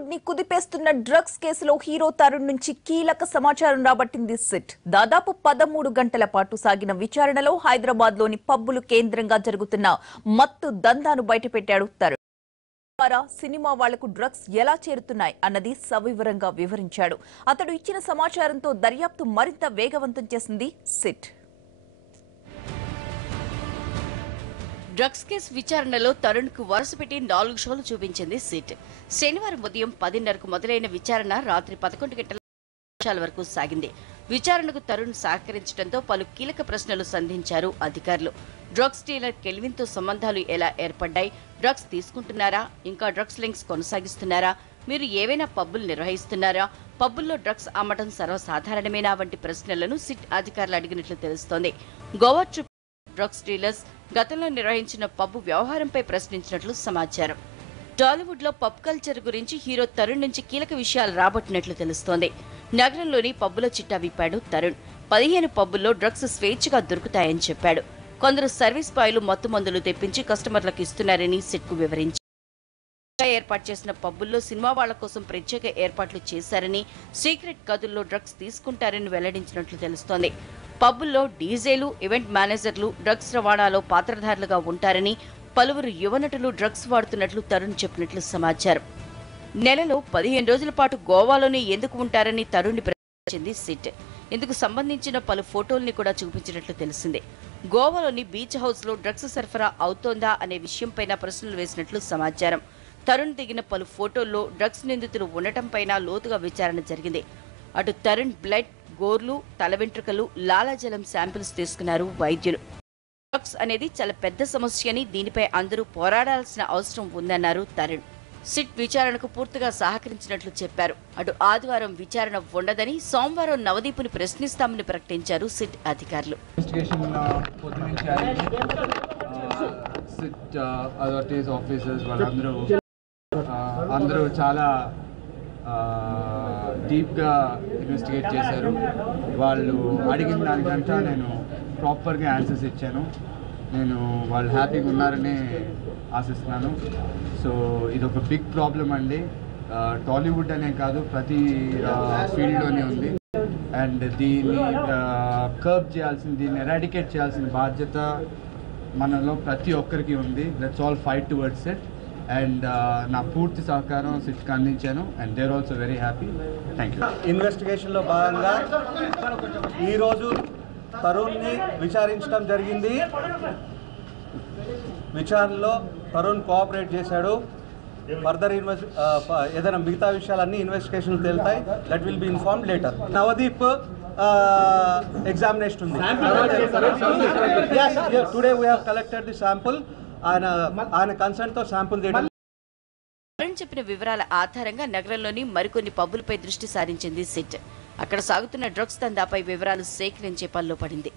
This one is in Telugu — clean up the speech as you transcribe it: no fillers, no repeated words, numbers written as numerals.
టాలీవుడ్ ని కుదిపేస్తున్న డ్రగ్స్ కేసులో హీరో తరుణ్ నుంచి కీలక సమాచారం రాబట్టింది సిట్. దాదాపు 13 గంటల పాటు సాగిన విచారణలో హైదరాబాద్ లోని పబ్బులు కేంద్రంగా జరుగుతున్న మత్తు దందాను బయటపెట్టాడు తరుణ్. సినిమా వాళ్లకు డ్రగ్స్ ఎలా చేరుతున్నాయి అన్నది సవివరంగా వివరించాడు. అతడు ఇచ్చిన సమాచారంతో దర్యాప్తు మరింత వేగవంతం చేసింది సిట్. డ్రగ్స్ కేసు విచారణలో తరుణ్ కు వరుస పెట్టి 4 షోలు చూపించింది సిట్. శనివారం ఉదయం 10:30కు మొదలైన విచారణ రాత్రి 11 గంటల వరకు సాగింది. విచారణకు తరుణ్ సహకరించడంతో పలు కీలక ప్రశ్నలు సంధించారు అధికారులు. డ్రగ్స్ డీలర్ కెల్విన్ తో సంబంధాలు ఎలా ఏర్పడ్డాయి, డ్రగ్స్ తీసుకుంటున్నారా, ఇంకా డ్రగ్స్ లింక్స్ కొనసాగిస్తున్నారా, మీరు ఏవైనా పబ్బులు నిర్వహిస్తున్నారా, పబ్బుల్లో డ్రగ్స్ అమ్మటం సర్వసాధారణమేనా వంటి ప్రశ్నలను సిట్ అధికారులు అడిగినట్లు తెలుస్తోంది. గోవా ట్రిప్ డ్రగ్స్ డీలర్స్ గతంలో నిర్వహించిన పబ్బు వ్యవహారంపై ప్రశ్నించినట్లు సమాచారం. టాలీవుడ్ లో పబ్ కల్చర్ గురించి హీరో తరుణ్ నుంచి కీలక విషయాలు రాబట్టినట్లు తెలుస్తోంది. నగరంలోని పబ్బుల చిట్టా విప్పాడు తరుణ్. 15 పబ్బుల్లో డ్రగ్స్ స్వేచ్ఛగా దొరుకుతాయని చెప్పాడు. కొందరు సర్వీస్ బాయ్లు మత్తు మందులు తెప్పించి కస్టమర్లకు ఇస్తున్నారని సిట్కు వివరించారు. ఏర్పాటు చేసిన పబ్బుల్లో సినిమా వాళ్ల కోసం ప్రత్యేక ఏర్పాట్లు చేశారని, సీక్రెట్ గదుల్లో డ్రగ్స్ తీసుకుంటారని వెల్లడించినట్లు తెలుస్తోంది. పబ్బుల్లో డీజేలు, ఈవెంట్ మేనేజర్లు డ్రగ్స్ రవాణాలో పాత్రధారులుగా ఉంటారని, పలువురు యువనటులు డ్రగ్స్ వాడుతున్నట్లు తరుణ్ చెప్పినట్లు సమాచారం. నెలలో 15 రోజుల పాటు గోవాలోనే ఎందుకు ఉంటారని తరుణ్ని ప్రశ్నించింది సిట్. ఇందుకు సంబంధించిన పలు ఫోటోల్ని కూడా చూపించినట్లు తెలిసింది. గోవాలోని బీచ్ హౌస్ లో డ్రగ్స్ సరఫరా అవుతోందా అనే విషయంపైన ప్రశ్నలు వేసినట్లు సమాచారం. తరుణ్ దిగిన పలు ఫోటోల్లో డ్రగ్స్ నిందితులు ఉండటంపైన లోతుగా విచారణ జరిగింది. అటు తరుణ్ బ్లడ్, గోర్లు, తల వెంట్రుకలు, లాలాజలం శాంపిల్స్ తీసుకున్నారు వైద్యులు. డ్రగ్స్ అనేది చాలా పెద్ద సమస్య అని, దీనిపై అందరూ పోరాడాల్సిన అవసరం ఉందన్నారు తరుణ్. సిట్ విచారణకు పూర్తిగా సహకరించినట్లు చెప్పారు. అటు ఆదివారం విచారణ ఉండదని, సోమవారం నవదీపుని ప్రశ్నిస్తామని ప్రకటించారు సిట్ అధికారులు. అందరూ చాలా డీప్గా ఇన్వెస్టిగేట్ చేశారు. వాళ్ళు అడిగిన దానికంటే నేను ప్రాపర్గా ఆన్సర్స్ ఇచ్చాను. నేను వాళ్ళు హ్యాపీగా ఉన్నారని ఆశిస్తున్నాను. సో ఇది ఒక బిగ్ ప్రాబ్లం అండి. టాలీవుడ్ అనే కాదు, ప్రతి ఫీల్డ్లోనే ఉంది. అండ్ దీన్ని కర్బ్ చేయాల్సిన, దీన్ని ఎరాడికేట్ చేయాల్సిన బాధ్యత మనలో ప్రతి ఒక్కరికి ఉంది. Let's all fight towards it. And నా పూర్తి సహకారం సిట్కి అందించాను. And they're also very happy. Thank you. ఇన్వెస్టిగేషన్లో భాగంగా ఈరోజు తరుణ్ని విచారించడం జరిగింది. విచారణలో తరుణ్ కోఆపరేట్ చేశాడు. ఫర్దర్ ఏదైనా మిగతా విషయాలన్నీ ఇన్వెస్టిగేషన్ తేలుతాయి. That will be informed later. Navdeep examination ఉంది. Today we have collected the sample. ఆయన కన్సర్న్ తో శాంపుల్ చేయడం. తరుణ్ చెప్పిన వివరాల ఆధారంగా నగరంలోని మరికొన్ని పబ్బులపై దృష్టి సారించింది సిట్. అక్కడ సాగుతున్న డ్రగ్స్ దందాపై వివరాలు సేకరించే పనిలో పడింది.